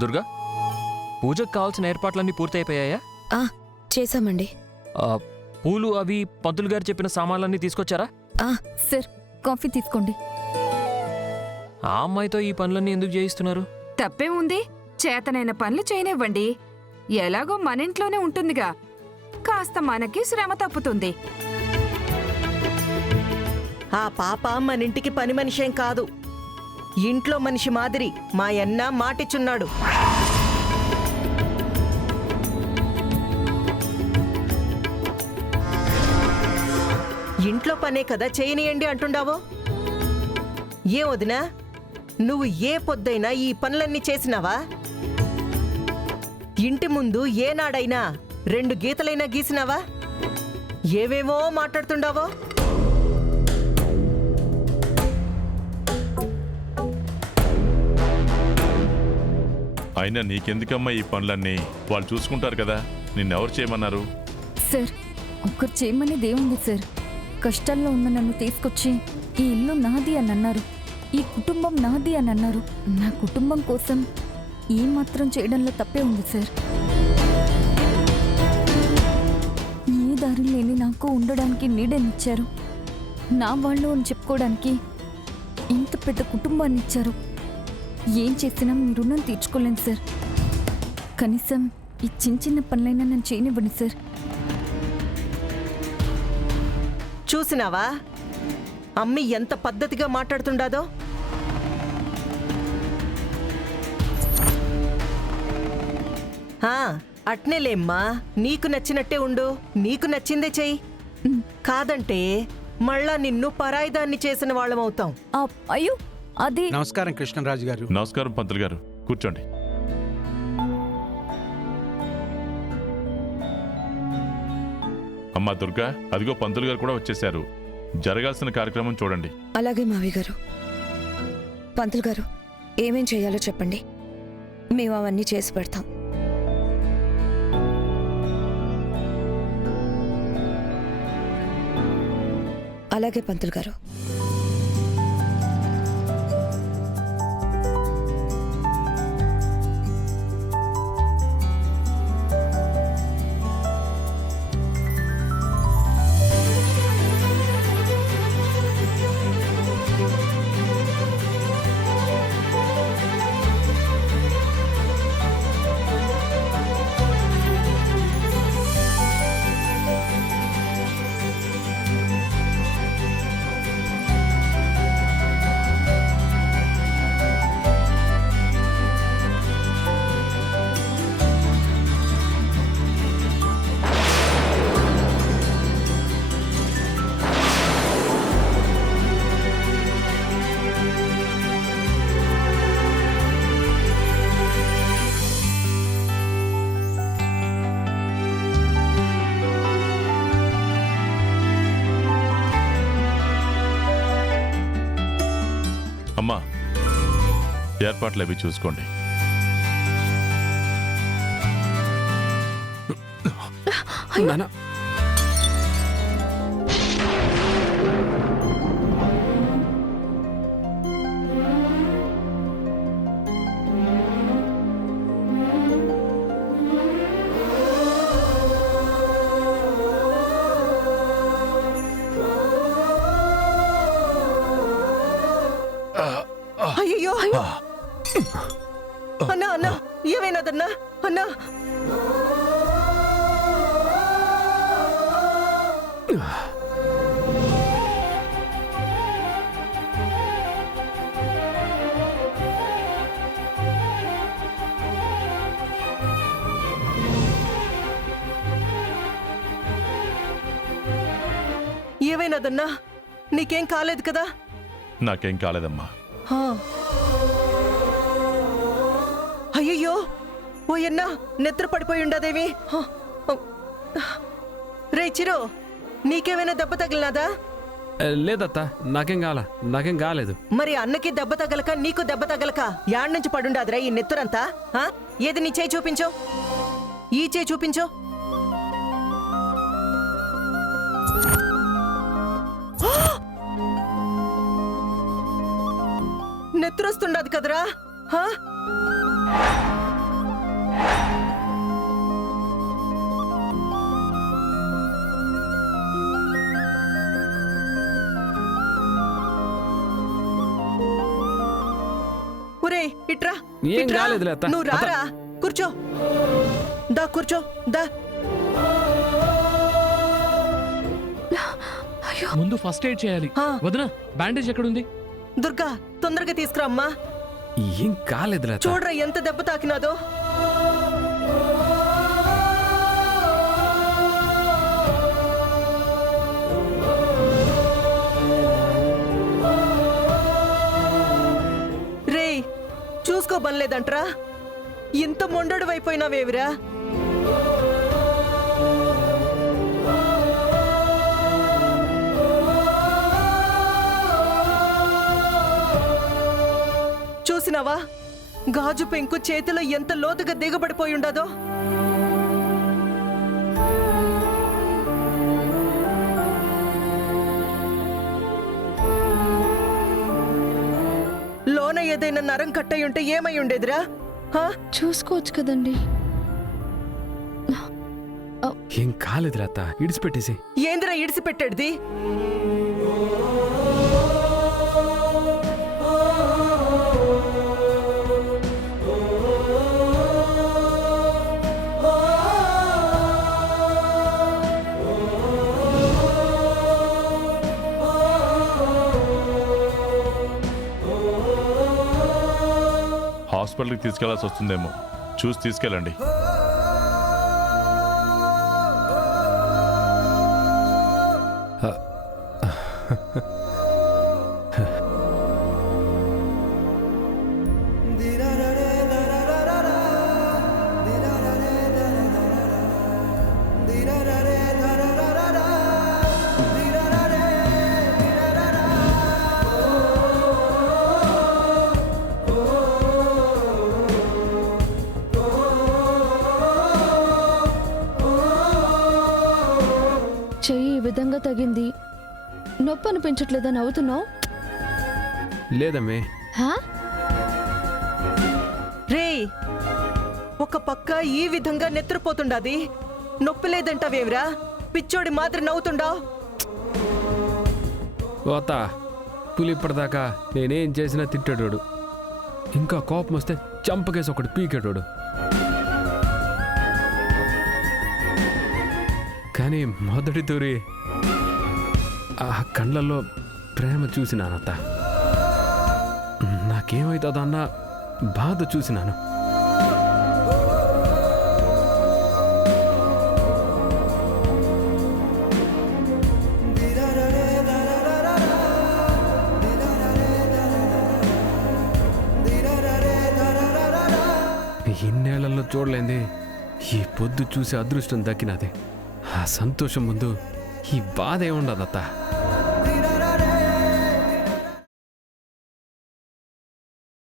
దుర్గా, పూజకు కావాల్సిన ఏర్పాట్లన్నీ పూర్తయిపోయాయా? చేశామండి. పూలు అవి పంతులు గారు చెప్పిన సామాన్లన్నీ తీసుకొచ్చారా? సార్, కాఫీ తీసుకోండి. ఆ అమ్మాయితో ఈ పనులన్నీ ఎందుకు చేయిస్తున్నారు? తప్పే ఉంది, చేతనైన పనులు చేయనివ్వండి. ఎలాగో మన ఇంట్లోనే ఉంటుందిగా, కాస్త మనకి శ్రమ తప్పుతుంది. ఆ పాప మనింటికి పని మనిషేం కాదు, ఇంట్లో మనిషి మాదిరి మా అన్న మాటిచ్చున్నాడు. ఇంట్లో పనే కదా చేయనియండి అంటుండావో. ఏ వదినా, నువ్వు ఏ పొద్దైనా ఈ పనులన్నీ చేసినావా? ఇంటి ముందు ఏనాడైనా 2 గీతలైనా గీసినావా? ఏవేవో మాట్లాడుతుండావో. అయినా నీకెందుకమ్మా ఈ పనులన్నీ? వాళ్ళు చూసుకుంటారు కదా, నిన్నెవరు చేయమన్నారు? సార్, ఒక్కరు చేయమని దేవుంది సార్. కష్టాల్లో ఉన్న నన్ను తీసుకొచ్చి ఈ ఇల్లు నాది అని అన్నారు, ఈ కుటుంబం నాది అని అన్నారు. నా కుటుంబం కోసం ఈ మాత్రం చేయడంలో తప్పే ఉంది సార్. ఏ దారి లేని నాకు ఉండడానికి నీడనిచ్చారు. నా వాళ్ళు అని చెప్పుకోవడానికి ఇంత పెద్ద కుటుంబాన్ని ఇచ్చారు. ఏం చేసినా మీ రుణం తీర్చుకోలేను సార్. కనీసం ఈ చిన్న పనులైనా నన్ను చేయనివ్వండి సార్. చూసినావా అమ్మి ఎంత పద్ధతిగా మాట్లాడుతుండాదో? అట్నేలేమ్మా, నీకు నచ్చినట్టే ఉండు, నీకు నచ్చిందే చెయ్యి. కాదంటే మళ్ళా నిన్ను పరాయిదాన్ని చేసిన వాళ్ళమవుతాం. అయ్యో, అది. నమస్కారం కృష్ణరాజు గారు. నమస్కారం పంతులు గారు, కూర్చోండి. అమ్మా దుర్గా, అదిగో పంతులు గారు కూడా వచ్చేశారు. జరగాల్సిన కార్యక్రమం చూడండి. అలాగే మావి గారు. పంతులు గారు, ఏమేం చేయాలో చెప్పండి, మేము అవన్నీ చేసి పెడతాం. అలాగే పంతులు గారు. అమ్మా, ఏర్పాట్లు అవి చూసుకోండి. అయ్యో, అన్నా అన్నా, ఏమైనాదన్నా? అన్నా, ఏమైనాదన్నా? నీకేం కాలేదు కదా? నాకేం కాలేదమ్మా. అయ్యయ్యో, ఓయన్నా, నిద్ర పడిపోయి ఉండదేమి. రే చిరు, నీకేమైనా దెబ్బ తగిలినాదా? లేదత్తా, నాకేం కాలేదు. మరి అన్నకి దెబ్బ తగలక నీకు దెబ్బ తగలక యాడ్ నుంచి పడుండాదిరా ఈ నెత్తురంతా? ఏది నీ చేయి చూపించో, ఈ చేయి చూపించో. నెత్తురొస్తుండదు కదరా? ఒరే ఇట్రా ఏం ఇట్రా. కాలేదులే అత్త. నువ్వు రారా కూర్చో దా కూర్చో దా ముందు ఫస్ట్ ఎయిడ్ చేయాలి. ఆ. వదినా బ్యాండేజ్ ఎక్కడుంది? దుర్గా తొందరగా తీసుకురా అమ్మా. ఏం కాలేదులే అత్త. చూడరా ఎంత దెబ్బ తాకినాదో. రేయ్ చూసుకోబనలేదంట్రా. ఇంత మొండడు అయిపోయినావేవిరా. చూసినావా గాజు పెంకు చేతిలో ఎంత లోతుగా దిగబడిపోయి ఉండదో. లోన ఏదైనా నరం కట్టయి ఉంటే ఏమై ఉండేదిరా? హా? చూసుకోవచ్చు కదండి. ఏం కాలేదులే అత్త, ఇడిచిపెట్టేసి. ఏందిరా ఇడిసిపెట్టేది? హాస్పిటల్కి తీసుకెళ్లాల్సి వస్తుందేమో, చూసి తీసుకెళ్ళండి. చెయ్యి ఈ విధంగా తగింది, నొప్పి అనిపించట్లేదా? నవ్వుతున్నావు? లేదమ్మే. రేయ్ ఒక పక్క ఈ విధంగా నెత్తురుపోతుండాది, నొప్పి లేదంటావేమిరా? పిచ్చోడి మాదిరి నవ్వుతుండావు. ఓ అత్త, పులి ఇప్పటిదాకా నేనేం చేసినా తిట్టాడు. ఇంకా కోపం వస్తే చంపకేసి ఒకటి పీకేటోడు. కానీ మొదటి తూరి ఆ కళ్ళల్లో ప్రేమ చూసినానత్త. నాకేమవుతుందన్న బాధ చూసినాను. ఇన్నేళ్లలో చూడలేంది ఈ పొద్దు చూసి అదృష్టం దక్కినది. ఆ సంతోషం ముందు ఈ బాధ ఏముండదత్త.